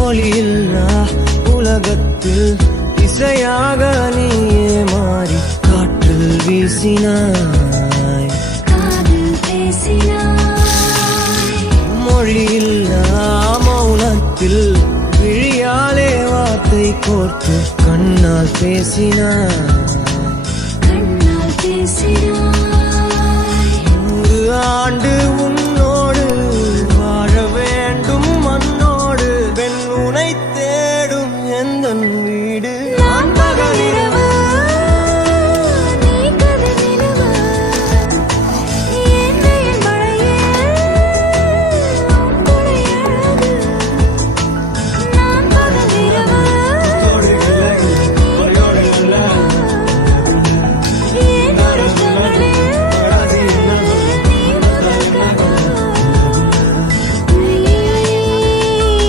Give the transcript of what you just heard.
ஒளியில்லா உலகத்தில் இசையாக நீயே மாறி காற்றில் வீசினாய், மொழியில்லா மௌனத்தில் விழியாலே வார்த்தை கோர்த்து கண்ணால் பேசினாய். 100 ஆண்டு உன்